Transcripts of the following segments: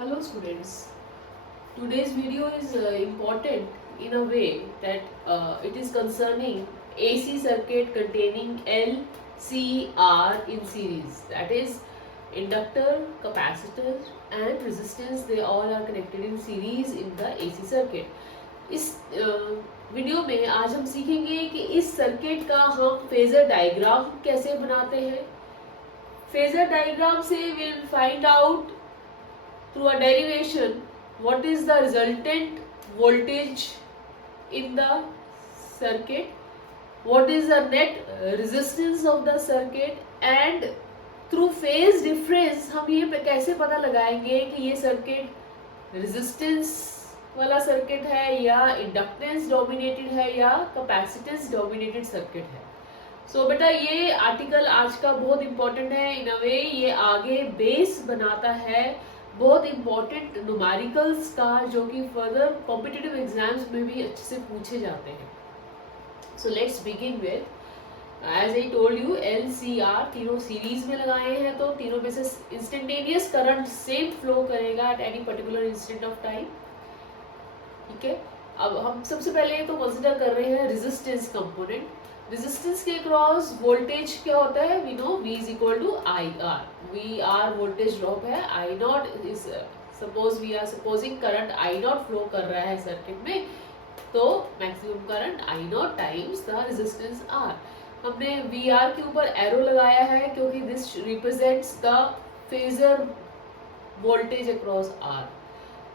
Hello students. Today's video is important in a way that it is concerning AC circuit containing L, C, R in series. That is inductor, capacitor and resistance, they all are connected in series in the AC circuit. इस video में आज हम सीखेंगे कि इस circuit का हम phasor diagram कैसे बनाते हैं. फेजर डायग्राम से will find out through a derivation what is the resultant voltage in the circuit, what is the net resistance of the circuit, and through phase difference हम ये कैसे पता लगाएंगे कि ये सर्किट रेजिस्टेंस वाला सर्किट है या इंडक्टेंस डोमिनेटेड है या कैपेसिटेंस डोमिनेटेड सर्किट है. सो बेटा ये आर्टिकल आज का बहुत इंपॉर्टेंट है. इन अ वे ये आगे बेस बनाता है बहुत इंपॉर्टेंट न्यूमेरिकल्स का, जो कि फर्दर कॉम्पिटिटिव एग्जाम्स में भी अच्छे से पूछे जाते हैं. So let's begin with as I told you L C R तीनों सीरीज में लगाए हैं, तो तीनों में से इंस्टेंटेनियस करंट सेम फ्लो करेगा at any particular instant of time. ठीक है, अब हम सबसे पहले तो कंसिडर कर रहे हैं रेजिस्टेंस कंपोनेंट. रेजिस्टेंस के क्रॉस वोल्टेज क्या होता है? We know V is equal to I R. V R voltage drop है, I naught is suppose V R supposing current I naught flow कर रहा है सर्किट में, तो maximum current I naught times the resistance R. हमने V R के ऊपर arrow लगाया है क्योंकि this represents the phasor voltage across R,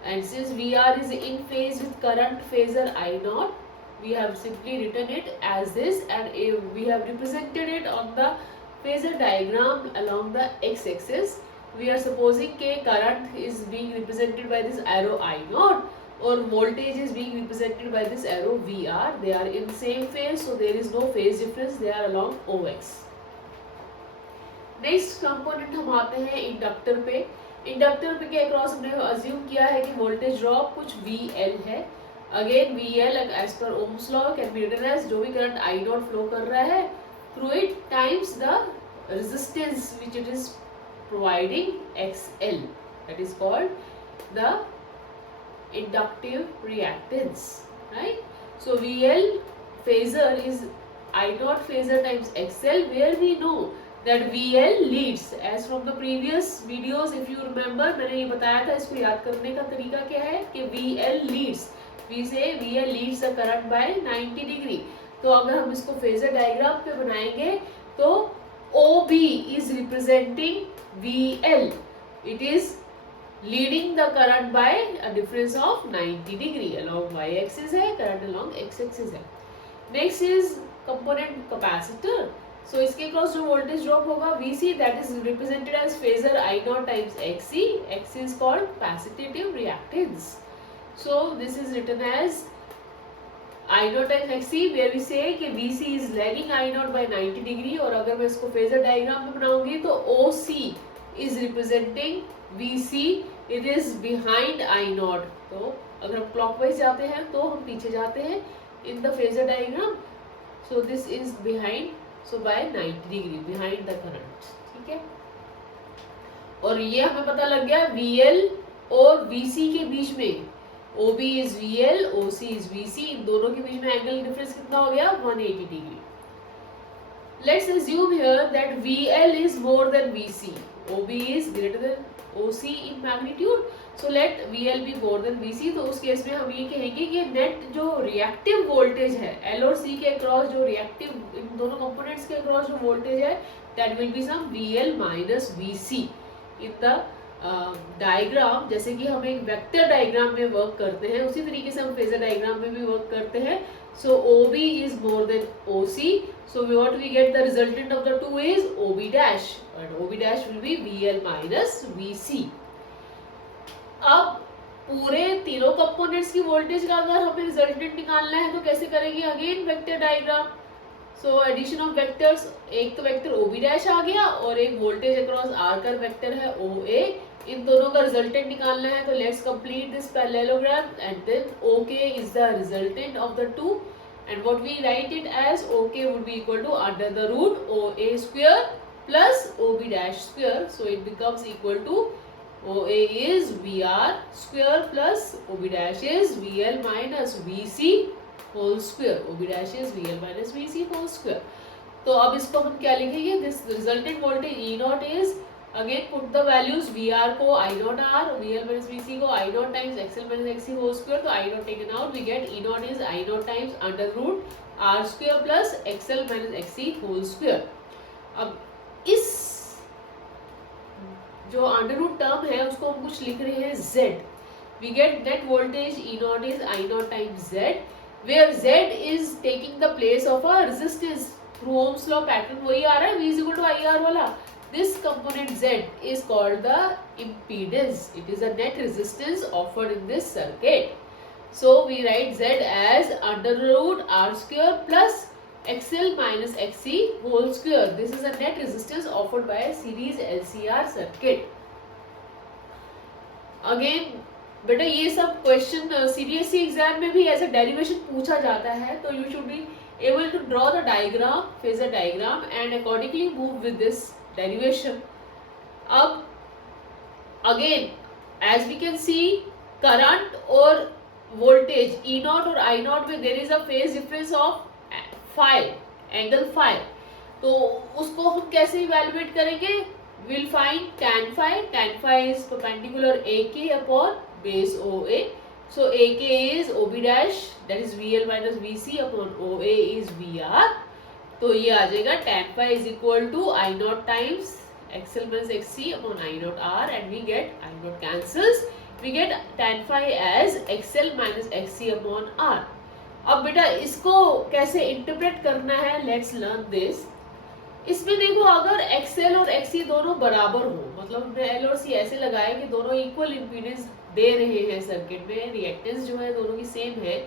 and since VR is in phase with current phasor I naught, we have simply written it as this, and we have represented it on the phasor diagram along the x-axis. We are supposing that current is being represented by this arrow I naught or voltage is being represented by this arrow VR. They are in same phase, so there is no phase difference. They are along OX. Next component हम आते हैं inductor पे. Inductor पे के across हमने assume किया है कि वोल्टेज ड्रॉप कुछ VL है. अगेन VL एज पर Ohm's law can be written as जो भी करंट आई नॉट फ्लो कर रहा है through it times the resistance which it is providing XL, that is called the inductive reactance, right. So VL phasor is I naught phasor times XL, where we know that VL leads as from the previous videos. if you remember मैंने ये बताया था, इसको याद करने का तरीका क्या है कि VL leads, we say VL leads the current by 90 degree. तो अगर हम इसको फेजर डायग्राम पे बनाएंगे तो OB is representing VL. it is leading the current by a difference of 90 degree. along y axis है, current along x axis है. next is component capacitor. सो इसके क्रॉस जो वोल्टेज ड्रॉप होगा VC, that is represented as phasor I naught times XC. XC is called capacitive reactance. So this is written as I naught times XC, where we say कि VC is lagging I naught by 90 degree. और अगर मैं इसको phasor diagram में बनाऊंगी तो OC is representing VC, it is behind I naught. तो अगर हम क्लॉकवाइज जाते हैं तो हम पीछे जाते हैं in the phasor diagram. So this is behind, so by 90 degree behind the current. ठीक है, और ये हमें पता लग गया VL और VC के बीच में OB is VL, OC is VC, इन दोनों के बीच में एंगल डिफरेंस कितना हो गया? 180 degree. Let's assume here that VL is more than VC, OB is greater than OC in magnitude. So let VL be more than VC. तो उस case में हम ये कहेंगे कि नेट जो रिएक्टिव वोल्टेज है L और C के अक्रॉस, जो रिएक्टिव इन दोनों कंपोनेंट्स के अक्रॉस जो वोल्टेज है, that will be sum VL minus VC in the diagram. जैसे कि हम एक वेक्टर डायग्राम में वर्क करते हैं उसी तरीके से हम फेजर डायग्राम में भी वर्क करते हैं. So OB is more than OC. So what we get, the resultant of the two is OB dash, and OB dash will be VL minus VC. अब पूरे तीनों कंपोनेंट्स की वोल्टेज का अगर हमें रिजल्टेंट निकालना है तो कैसे करेंगे? Again vector diagram. So addition of vectors, एक तो वेक्टर OB डैश आ गया और एक वोल्टेज अक्रॉस R का वेक्टर है OA. इन दोनों का रिजल्टेंट निकालना है तो let's complete this parallelogram and then OK is the resultant of the two, and what we write it as OK would be equal to under the root OA square plus OB dash square. So it becomes equal to OA is VR square plus OB dash is VL minus VC whole square. OB dash is VL minus VC whole square. तो अब इसको हम क्या लिखेंगे? This resultant voltage E naught is, again put the values, VR को I naught R, VL minus VC को I naught times XL minus XC whole square, तो I naught taken out, we get E naught is I naught times under root R square plus XL minus XC whole square. अब इस जो under root term है उसको हम कुछ लिख रहे हैं Z. We get that voltage E naught is I naught times Z, where Z is taking the place of a resistance. Through Ohm's law pattern वही आ रहा है, V is equal to IR वाला. This component Z is called the impedance. It is a net resistance offered in this circuit. So we write Z as under root R square plus XL minus XC whole square. This is a net resistance offered by a series LCR circuit. Again बेटा ये सब question CBSE exam में भी ऐसा derivation पूछा जाता है, तो you should be able to draw the diagram, phasor diagram and accordingly move with this derivation. अब again as we can see current और वोल्टेज E नॉट और I नॉट में there is a phase difference of phi, angle phi. तो उसको हम कैसे evaluate करेंगे? Will find tan phi is perpendicular AK upon base OA. So AK is OB dash, that is VL minus VC upon OA is VR. तो ये आ जाएगा tan phi is equal to I naught times XL minus XC upon I naught R, and we get I naught cancels. We get tan phi as XL minus XC upon R. अब बेटा इसको कैसे interpret करना है, let's learn this. इसमें देखो अगर XL और XC दोनों बराबर हो, मतलब हमने L और C ऐसे लगाए कि दोनों इक्वल इम्पीडेंस दे रहे हैं सर्किट में, रिएक्टेंस जो है दोनों की सेम है,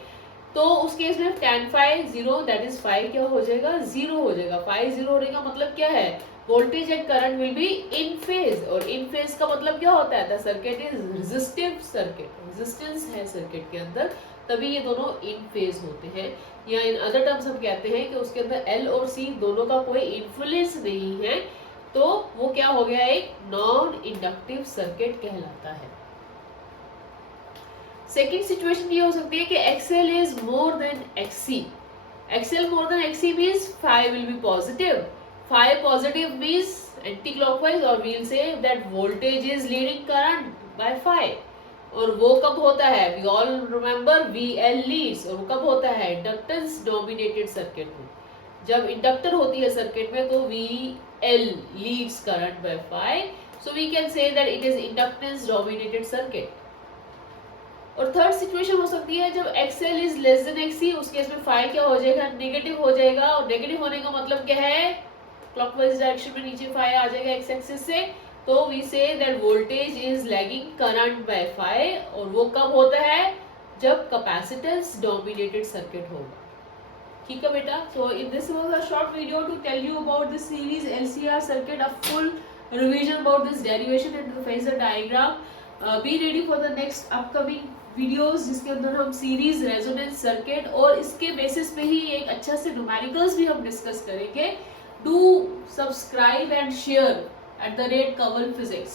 तो उस केस में tan phi 0 that is phi क्या हो जाएगा? 0 हो जाएगा. phi 0 होने का मतलब क्या है? Voltage and current will be in phase, और इन फेज का मतलब क्या होता है? The circuit is resistive circuit, resistance है सर्किट के अंदर, तभी ये दोनों इन फेज होते हैं. या इन अदर टर्म्स हम कहते हैं कि उसके अंदर L और C दोनों का कोई इन्फ्लुएंस नहीं है, तो वो क्या हो गया? एक नॉन इंडक्टिव सर्किट कहलाता है. सेकेंड सिचुएशन ये हो सकती है कि XL is more than XC. XL more than XC means phi will be positive. phi positive means anti clockwise, और we will say that voltage is leading current by phi. और वो कब होता है? We all remember VL leads. और वो कब होता है? इंडक्टेंस डोमिनेटेड सर्किट में. जब इंडक्टर होती है सर्किट में तो VL leads current by phi. So we can say that it is inductance dominated circuit. और थर्ड सिचुएशन हो सकती है जब XL is less than XC, उस केस में phi क्या हो जाएगा? नेगेटिव हो जाएगा. और नेगेटिव होने का मतलब क्या है? क्लॉकवाइज डायरेक्शन में नीचे phi आ जाएगा एक्स एक्सिस से, तो we say that voltage is lagging current by phi. और वो कब होता है? जब कैपेसिटेंस डोमिनेटेड सर्किट होगा. ठीक है बेटा. So in this was a short video to tell you about this series LCR circuit, a full revision about this derivation and the phasor diagram. Be ready for the next upcoming videos, जिसके अंदर हम series resonance circuit और इसके basis पे ही एक अच्छा से numericals भी हम डिस्कस करेंगे. Do subscribe and share at the rate Kaval Physics.